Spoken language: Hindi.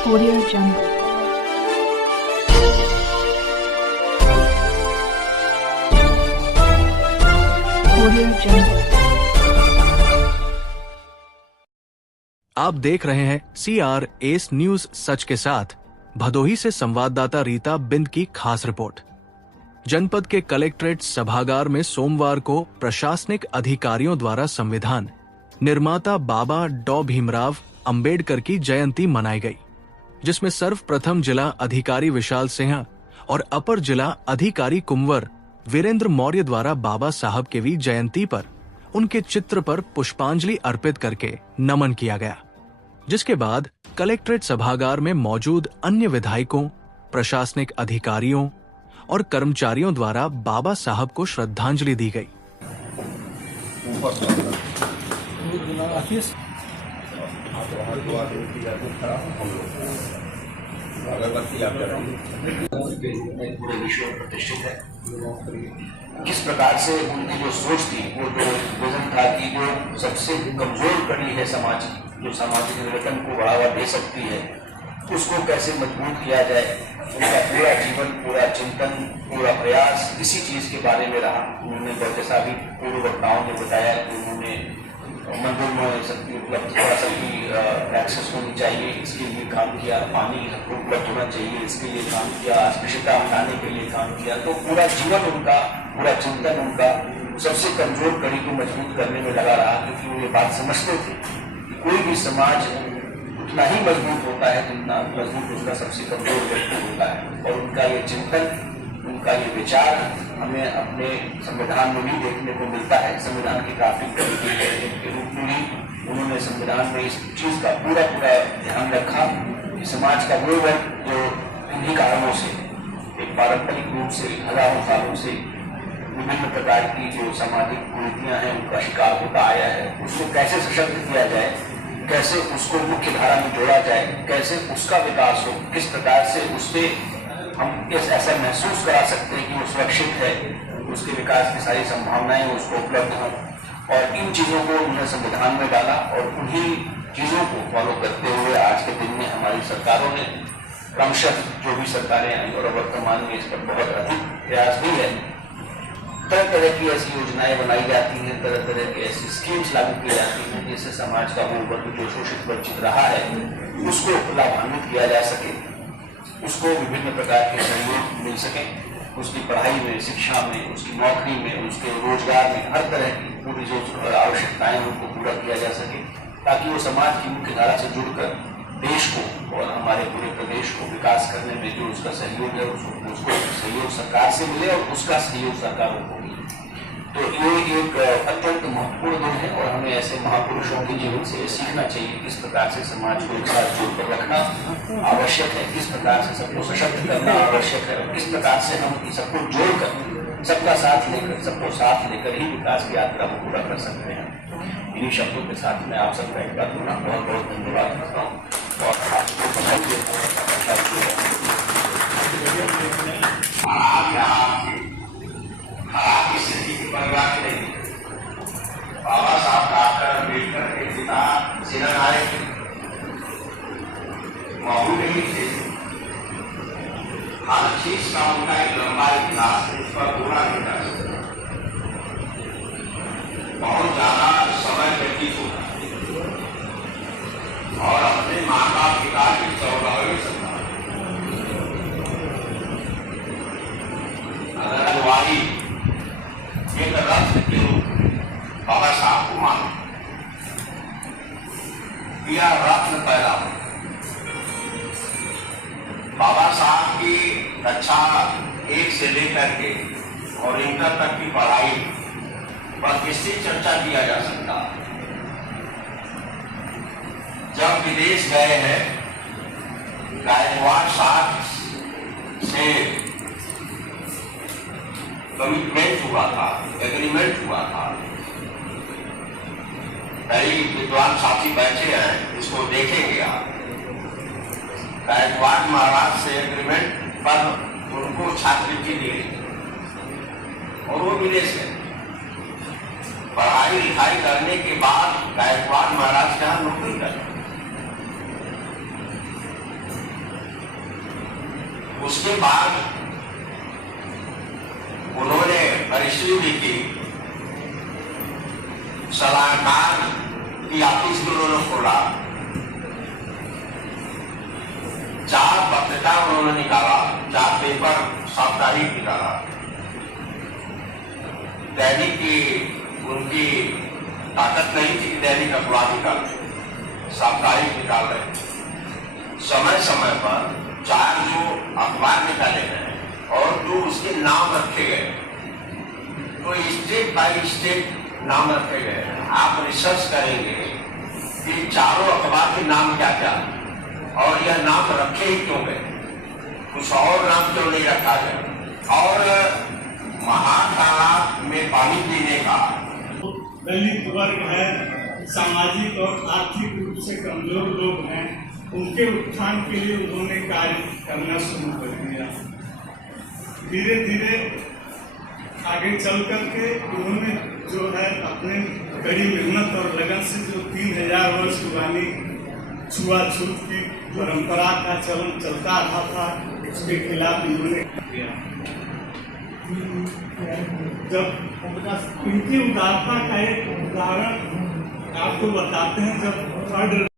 Audio Jungle. Audio Jungle. आप देख रहे हैं CRS न्यूज सच के साथ। भदोही से संवाददाता रीता बिंद की खास रिपोर्ट। जनपद के कलेक्ट्रेट सभागार में सोमवार को प्रशासनिक अधिकारियों द्वारा संविधान निर्माता बाबा डॉ भीमराव अंबेडकर की जयंती मनाई गई, जिसमें सर्वप्रथम जिला अधिकारी विशाल सिंह और अपर जिला अधिकारी कुंवर वीरेंद्र मौर्य द्वारा बाबा साहब के भी जयंती पर उनके चित्र पर पुष्पांजलि अर्पित करके नमन किया गया, जिसके बाद कलेक्ट्रेट सभागार में मौजूद अन्य विधायकों, प्रशासनिक अधिकारियों और कर्मचारियों द्वारा बाबा साहब को श्रद्धांजलि दी गई। पूरे विश्व में प्रतिष्ठित है। किस प्रकार से उनकी जो सोच थी, वो जो विजन था कि जो सबसे कमजोर कड़ी है समाज की, जो सामाजिक निवेदन को बढ़ावा दे सकती है, उसको कैसे मजबूत किया जाए। उनका पूरा जीवन, पूरा चिंतन, पूरा प्रयास इसी चीज के बारे में रहा। उन्होंने जैसा भी पूर्व वक्ताओं ने बताया कि उन्होंने मंदिर में सबकी उपलब्धता, सबकी एक्सेस होनी चाहिए, इसके लिए काम किया। पानी सबको उपलब्ध होना चाहिए, इसके लिए काम किया। अस्पृश्यता हटाने के लिए काम किया। तो पूरा जीवन उनका, पूरा चिंतन उनका सबसे कमजोर कड़ी को मजबूत करने में लगा रहा, क्योंकि वो ये बात समझते थे कि कोई भी समाज उतना ही मजबूत होता है जितना मजबूत उसका सबसे कमजोर व्यक्ति होता है। और उनका ये चिंतन, उनका ये विचार हमें अपने संविधान में भी देखने को मिलता है। संविधान की ड्राफ्टिंग कमेटी के रूप में भी उन्होंने संविधान में इस चीज का पूरा ध्यान रखा कि समाज का वो वर्ग जो इन्हीं कारणों से, एक पारंपरिक रूप से हजारों सालों से विभिन्न प्रकार की जो सामाजिक कुरीतियां हैं उनका शिकार होता आया है, उसको कैसे सशक्त किया जाए, कैसे उसको मुख्य धारा में जोड़ा जाए, कैसे उसका विकास हो, किस प्रकार से उससे हम ऐसा महसूस करा सकते हैं कि वो सुरक्षित है, उसके विकास की सारी संभावनाएं उसको उपलब्ध हों। और इन चीजों को उन्होंने संविधान में डाला और उन्हीं चीजों को फॉलो करते हुए आज के दिन में हमारी सरकारों ने क्रमशः, जो भी सरकारें आई और वर्तमान में इस पर बहुत अधिक प्रयास भी है, तरह तरह की ऐसी योजनाएं बनाई जाती हैं, तरह तरह की ऐसी स्कीम्स लागू की जाती हैं जिससे समाज का वो वर्ग जो शोषित वंचित रहा है उसको लाभान्वित किया जा सके, उसको विभिन्न प्रकार के सहयोग मिल सके, उसकी पढ़ाई में, शिक्षा में, उसकी नौकरी में, उसके रोजगार में, हर तरह की पूरी जो आवश्यकताएं उनको पूरा किया जा सके, ताकि वो समाज की मुख्य धारा से जुड़कर देश को और हमारे पूरे प्रदेश को विकास करने में जो उसका सहयोग है उसको सहयोग सरकार से मिले और उसका सहयोग सरकारों को मिले। तो ये एक अत्यंत महत्वपूर्ण दिन है और हमें ऐसे महापुरुषों के जीवन से सीखना चाहिए किस प्रकार से समाज को एक साथ जोड़कर रखना आवश्यक है, किस प्रकार से सबको सशक्त करना आवश्यक है, किस प्रकार से हम सबको जोड़कर, सबका साथ लेकर, सबको साथ लेकर ही विकास की यात्रा को पूरा कर सकते हैं। इन्हीं शब्दों के साथ मैं आप सबका एक बार पुनः बहुत बहुत धन्यवाद करता हूँ और आपको बधाई देता हूँ। बाबा साहब डॉक्टर अम्बेडकर के पिता सेनानायक मौजूद नहीं थे। हर चीज का उनका एक लंबा इतिहास इस पर पूरा नहीं कर सकता। बहुत ज्यादा समय व्यतीत होता और अपने माता पिता की 14वीं सत्ता अगर अगुवाई एक रत्न के रूप बाबा साहब को मानो, यह रत्न पैदा हो। बाबा साहब की कक्षा 1 से लेकर के और इंटर तक की पढ़ाई पर किससे चर्चा किया जा सकता। जब विदेश गए हैं, गायकवाड़ साहब से कमिटमेंट हुआ था, एग्रीमेंट हुआ था। कई विद्वान साथी बैठे हैं, इसको देखेंगे आप। गायकवाड़ महाराज से एग्रीमेंट पर उनको छात्रवृत्ति दी गई और वो विदेश गए। पढ़ाई लिखाई करने के बाद गायकवाड़ महाराज के यहाँ नौकरी कर उसके बाद उन्होंने रजिस्ट्री भी की, सलाहकार की ऑफिस भी उन्होंने खोला, 4 पत्रिका उन्होंने निकाला, 4 पेपर साप्ताहिक निकाला। दैनिक की उनकी ताकत नहीं थी कि दैनिक अखबार निकाल, साप्ताहिक निकाल रहे। समय समय पर 4 जो अखबार निकाले गए और जो उसके नाम रखे गए, तो स्टेट बाय स्टेट नाम रखे गए। आप रिसर्च करेंगे कि चारों अखबार के नाम क्या क्या और यह नाम रखे ही क्यों गए, कुछ और नाम क्यों नहीं रखा गया। और महातालाब में पानी पीने का दलित वर्ग है, सामाजिक और आर्थिक रूप से कमजोर लोग हैं, उनके उत्थान के लिए उन्होंने कार्य करना शुरू कर दिया। धीरे धीरे आगे चल करके उन्होंने जो है अपने कड़ी मेहनत और लगन से जो 3000 वर्ष पुरानी छुआछूत की परंपरा का चलन चलता रहा था, उसके खिलाफ इन्होंने किया। जब इनकी उदारता का एक उदाहरण आपको बताते हैं, जब थर्ड